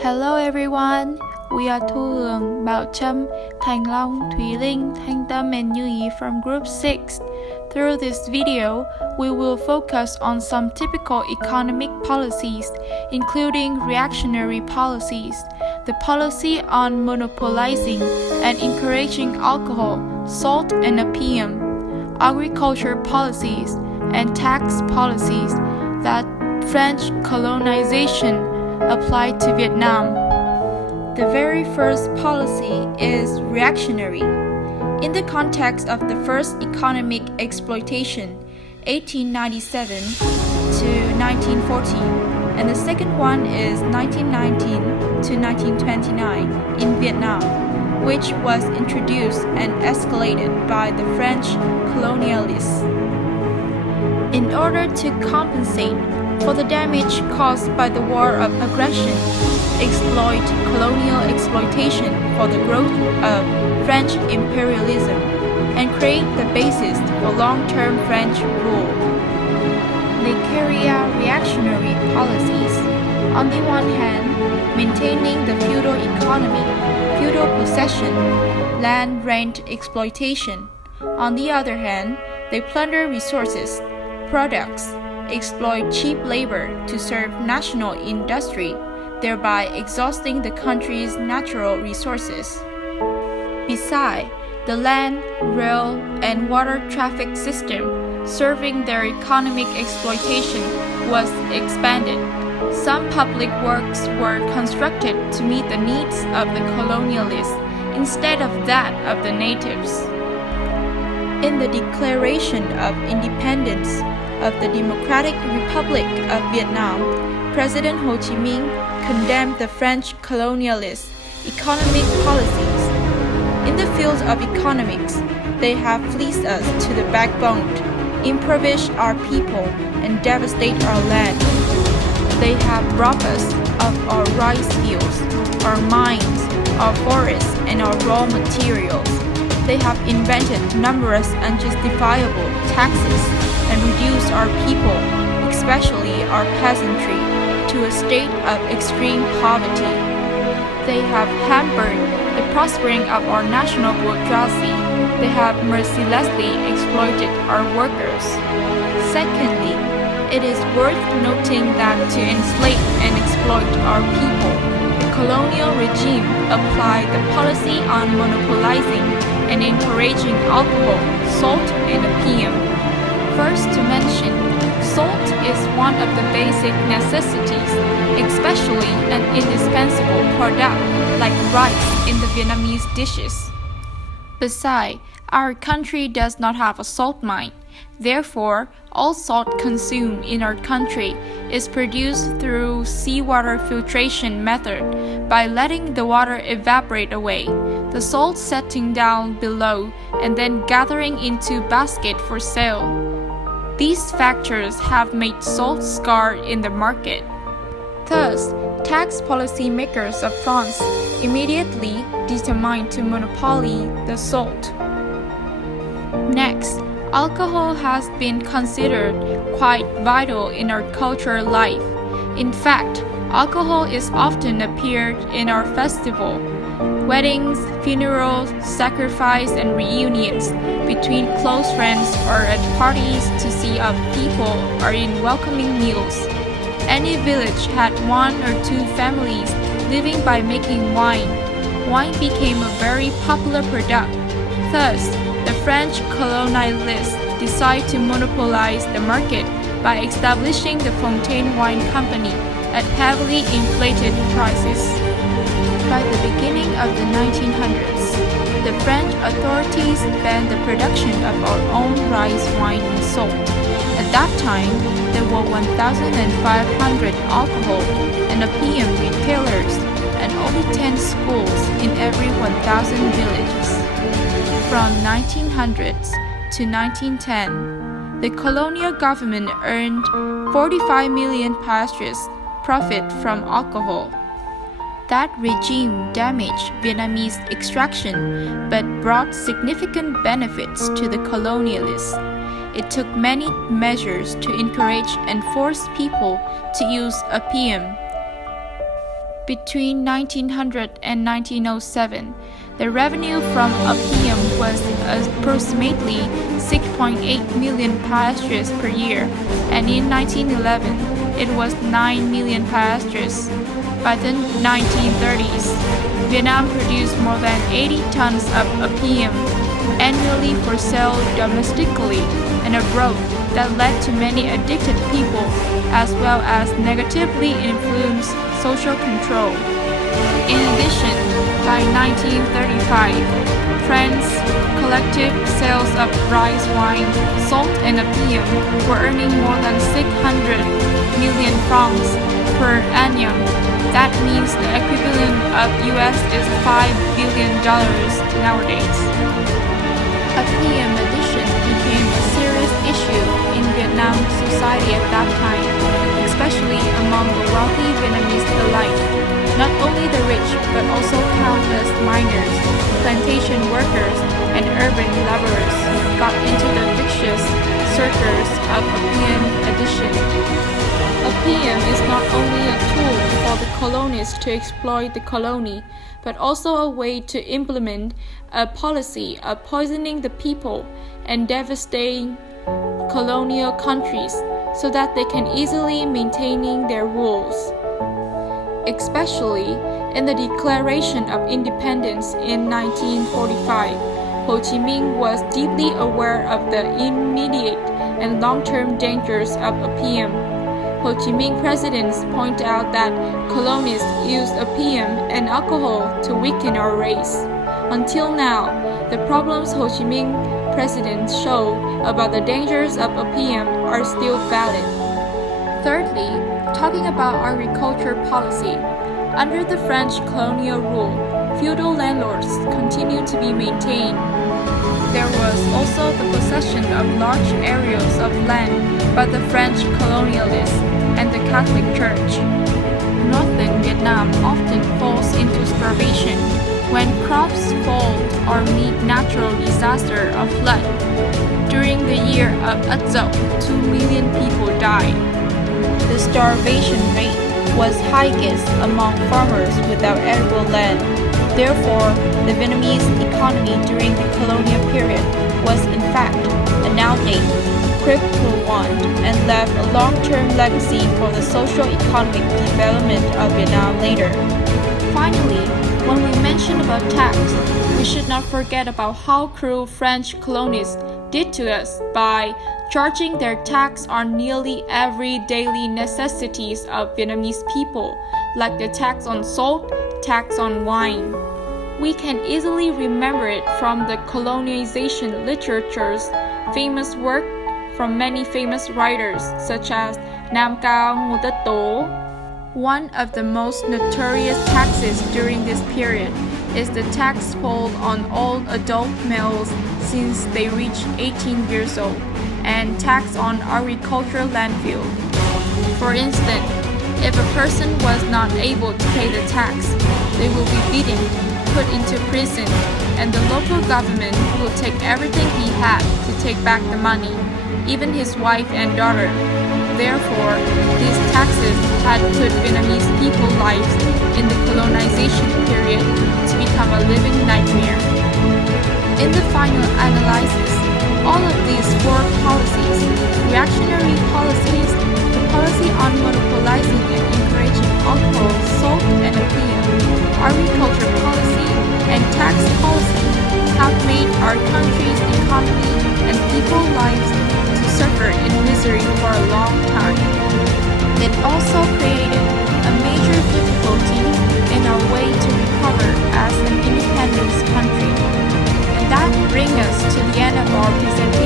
Hello everyone, we are Thu Hường, Bảo Trâm, Thành Long, Thúy Linh, Thanh Tâm and Như Ý from Group 6. Through this video, we will focus on some typical economic policies, including reactionary policies, the policy on monopolizing and encouraging alcohol, salt and opium, agriculture policies, and tax policies that French colonization applied to Vietnam. The very first policy is reactionary. In the context of the first economic exploitation, 1897 to 1914, and the second one is 1919 to 1929 in Vietnam, which was introduced and escalated by the French colonialists. In order to compensate for the damage caused by the war of aggression, exploit colonial exploitation for the growth of French imperialism, and create the basis for long-term French rule. They carry out reactionary policies. On the one hand, maintaining the feudal economy, feudal possession, land rent exploitation. On the other hand, they plunder resources, products, exploit cheap labor to serve national industry, thereby exhausting the country's natural resources. Besides, the land, rail, and water traffic system serving their economic exploitation was expanded. Some public works were constructed to meet the needs of the colonialists instead of that of the natives. In the Declaration of Independence of the Democratic Republic of Vietnam, President Ho Chi Minh condemned the French colonialists' economic policies. In the field of economics, they have fleeced us to the backbone, impoverished our people, and devastated our land. They have robbed us of our rice fields, our mines, our forests, and our raw materials. They have invented numerous unjustifiable taxes and reduced our people, especially our peasantry, to a state of extreme poverty. They have hampered the prospering of our national bourgeoisie. They have mercilessly exploited our workers. Secondly, it is worth noting that to enslave and exploit our people, the colonial regime applied the policy on monopolizing and encouraging alcohol, salt, and opium. First to mention, salt is one of the basic necessities, especially an indispensable product like rice in the Vietnamese dishes. Besides, our country does not have a salt mine. Therefore, all salt consumed in our country is produced through seawater filtration method by letting the water evaporate away, the salt setting down below and then gathering into basket for sale. These factors have made salt scarce in the market. Thus, tax policy makers of France immediately determined to monopoly the salt. Next, alcohol has been considered quite vital in our cultural life. In fact, alcohol is often appeared in our festival, weddings, funerals, sacrifice, and reunions between close friends or at parties to see if people are in welcoming meals. Any village had one or two families living by making wine. Wine became a very popular product. Thus, the French colonialists decided to monopolize the market by establishing the Fontaine Wine Company at heavily inflated prices. By the beginning of the 1900s, the French authorities banned the production of our own rice, wine, and salt. At that time, there were 1,500 alcohol and opium retailers and only 10 schools in every 1,000 villages. From 1900s to 1910, the colonial government earned 45 million piastres profit from alcohol. That regime damaged Vietnamese extraction but brought significant benefits to the colonialists. It took many measures to encourage and force people to use opium. Between 1900 and 1907, the revenue from opium was approximately 6.8 million piastres per year, and in 1911, it was 9 million piastres. By the 1930s, Vietnam produced more than 80 tons of opium annually for sale domestically and abroad that led to many addicted people, as well as negatively influenced social control. In addition, by 1935, France's collective sales of rice wine, salt, and opium were earning more than 600 million francs per annum. That means the equivalent of US is $5 billion nowadays. Opium addiction became a serious issue in Vietnam society at that time, especially among the wealthy Vietnamese elite. Not only the rich, but also countless miners, plantation workers, and urban laborers got into the vicious circles of opium addiction. Opium is not only a tool for the colonists to exploit the colony, but also a way to implement a policy of poisoning the people and devastating colonial countries so that they can easily maintain their rules. Especially in the Declaration of Independence in 1945, Ho Chi Minh was deeply aware of the immediate and long-term dangers of opium. Ho Chi Minh presidents point out that colonists used opium and alcohol to weaken our race. Until now, the problems Ho Chi Minh presidents showed about the dangers of opium are still valid. Thirdly, talking about agriculture policy. Under the French colonial rule, feudal landlords continued to be maintained. There was also the possession of large areas of land by the French colonialists and the Catholic Church. Northern Vietnam often falls into starvation when crops fall or meet natural disaster of flood. During the year of Ất Dậu, 2 million people died. The starvation rate was highest among farmers without arable land. Therefore, the Vietnamese economy during the colonial period was in fact a now-named critical one and left a long-term legacy for the socio-economic development of Vietnam later. Finally, when we mention about tax, we should not forget about how cruel French colonists did to us by charging their tax on nearly every daily necessities of Vietnamese people, like the tax on salt, tax on wine. We can easily remember it from the colonization literature's famous work from many famous writers such as Nam Cao Ngô Tất Tố. One of the most notorious taxes during this period is the tax pulled on all adult males since they reach 18 years old, and tax on agricultural landfill. For instance, if a person was not able to pay the tax, they will be beaten, put into prison, and the local government will take everything he had to take back the money, even his wife and daughter. Therefore, these taxes had put Vietnamese people's lives in the colonization period to become a living nightmare. In the final analysis, all of these four policies, reactionary policies, the policy on monopolizing and encouraging alcohol, salt, and opium, agriculture policy, and tax policy, have made our country's economy and people's lives to suffer in misery for a long time. It also created a major difficulty in our way to recover as an independent country. And that brings us to the end of our presentation.